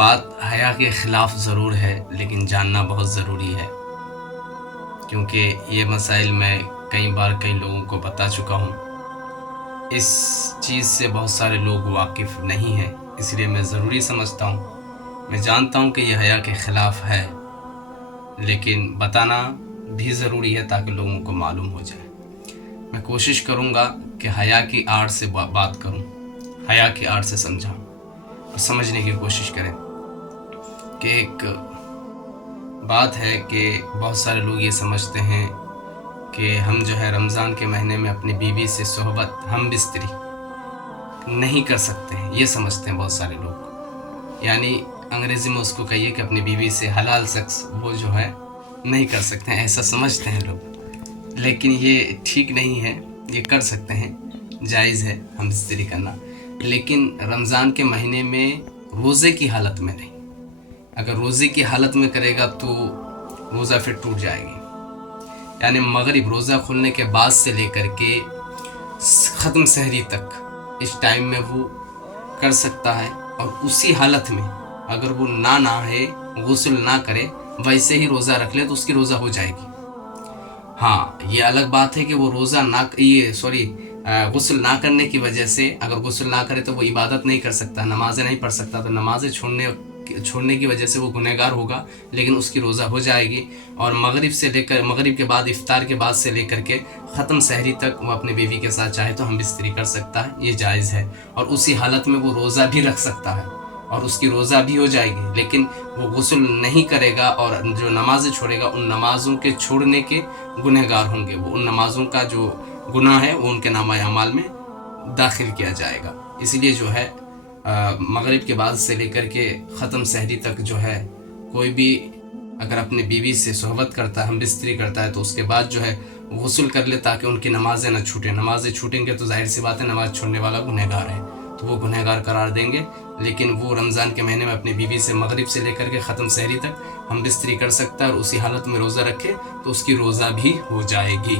بات حیا کے خلاف ضرور ہے، لیکن جاننا بہت ضروری ہے، کیونکہ یہ مسائل میں کئی بار کئی لوگوں کو بتا چکا ہوں۔ اس چیز سے بہت سارے لوگ واقف نہیں ہیں، اس لیے میں ضروری سمجھتا ہوں۔ میں جانتا ہوں کہ یہ حیا کے خلاف ہے، لیکن بتانا بھی ضروری ہے تاکہ لوگوں کو معلوم ہو جائے۔ میں کوشش کروں گا کہ حیا کی آڑ سے بات کروں، حیا کی آڑ سے سمجھاؤں اور سمجھنے کی کوشش کریں کہ ایک بات ہے کہ بہت سارے لوگ یہ سمجھتے ہیں کہ ہم جو ہے رمضان کے مہینے میں اپنی بیوی سے صحبت ہم بستری نہیں کر سکتے ہیں، یہ سمجھتے ہیں بہت سارے لوگ۔ یعنی انگریزی میں اس کو کہیے کہ اپنی بیوی سے حلال سیکس وہ جو ہے نہیں کر سکتے ہیں، ایسا سمجھتے ہیں لوگ، لیکن یہ ٹھیک نہیں ہے۔ یہ کر سکتے ہیں، جائز ہے ہم بستری کرنا، لیکن رمضان کے مہینے میں روزے کی حالت میں نہیں۔ اگر روزے کی حالت میں کرے گا تو روزہ پھر ٹوٹ جائے گی۔ یعنی مغرب روزہ کھلنے کے بعد سے لے کر کے ختم سحری تک اس ٹائم میں وہ کر سکتا ہے، اور اسی حالت میں اگر وہ نہ نہائے، غسل نہ کرے، ویسے ہی روزہ رکھ لے تو اس کی روزہ ہو جائے گی۔ ہاں، یہ الگ بات ہے کہ وہ روزہ غسل نہ کرنے کی وجہ سے، اگر غسل نہ کرے تو وہ عبادت نہیں کر سکتا، نمازیں نہیں پڑھ سکتا، تو نمازیں چھوڑنے کی وجہ سے وہ گنہگار ہوگا، لیکن اس کی روزہ ہو جائے گی۔ اور مغرب کے بعد، افطار کے بعد سے لے کر کے ختم سحری تک وہ اپنے بیوی کے ساتھ چاہے تو ہم بستری کر سکتا ہے، یہ جائز ہے۔ اور اسی حالت میں وہ روزہ بھی رکھ سکتا ہے اور اس کی روزہ بھی ہو جائے گی، لیکن وہ غسل نہیں کرے گا اور جو نمازیں چھوڑے گا، ان نمازوں کے چھوڑنے کے گنہگار ہوں گے، وہ ان نمازوں کا جو گناہ ہے وہ ان کے نامہ اعمال میں داخل کیا جائے گا۔ اس لیے جو ہے مغرب کے بعد سے لے کر کے ختم سحری تک جو ہے کوئی بھی اگر اپنی بیوی سے صحبت کرتا ہے، ہم بستری کرتا ہے، تو اس کے بعد جو ہے غسل کر لے تاکہ ان کی نمازیں نہ چھوٹیں۔ نمازیں چھوٹیں گے تو ظاہر سی بات ہے نماز چھوڑنے والا گنہگار ہے، تو وہ گنہگار قرار دیں گے۔ لیکن وہ رمضان کے مہینے میں اپنی بیوی سے مغرب سے لے کر کے ختم سحری تک ہم بستری کر سکتا ہے اور اسی حالت میں روزہ رکھے تو اس کی روزہ بھی ہو جائے گی۔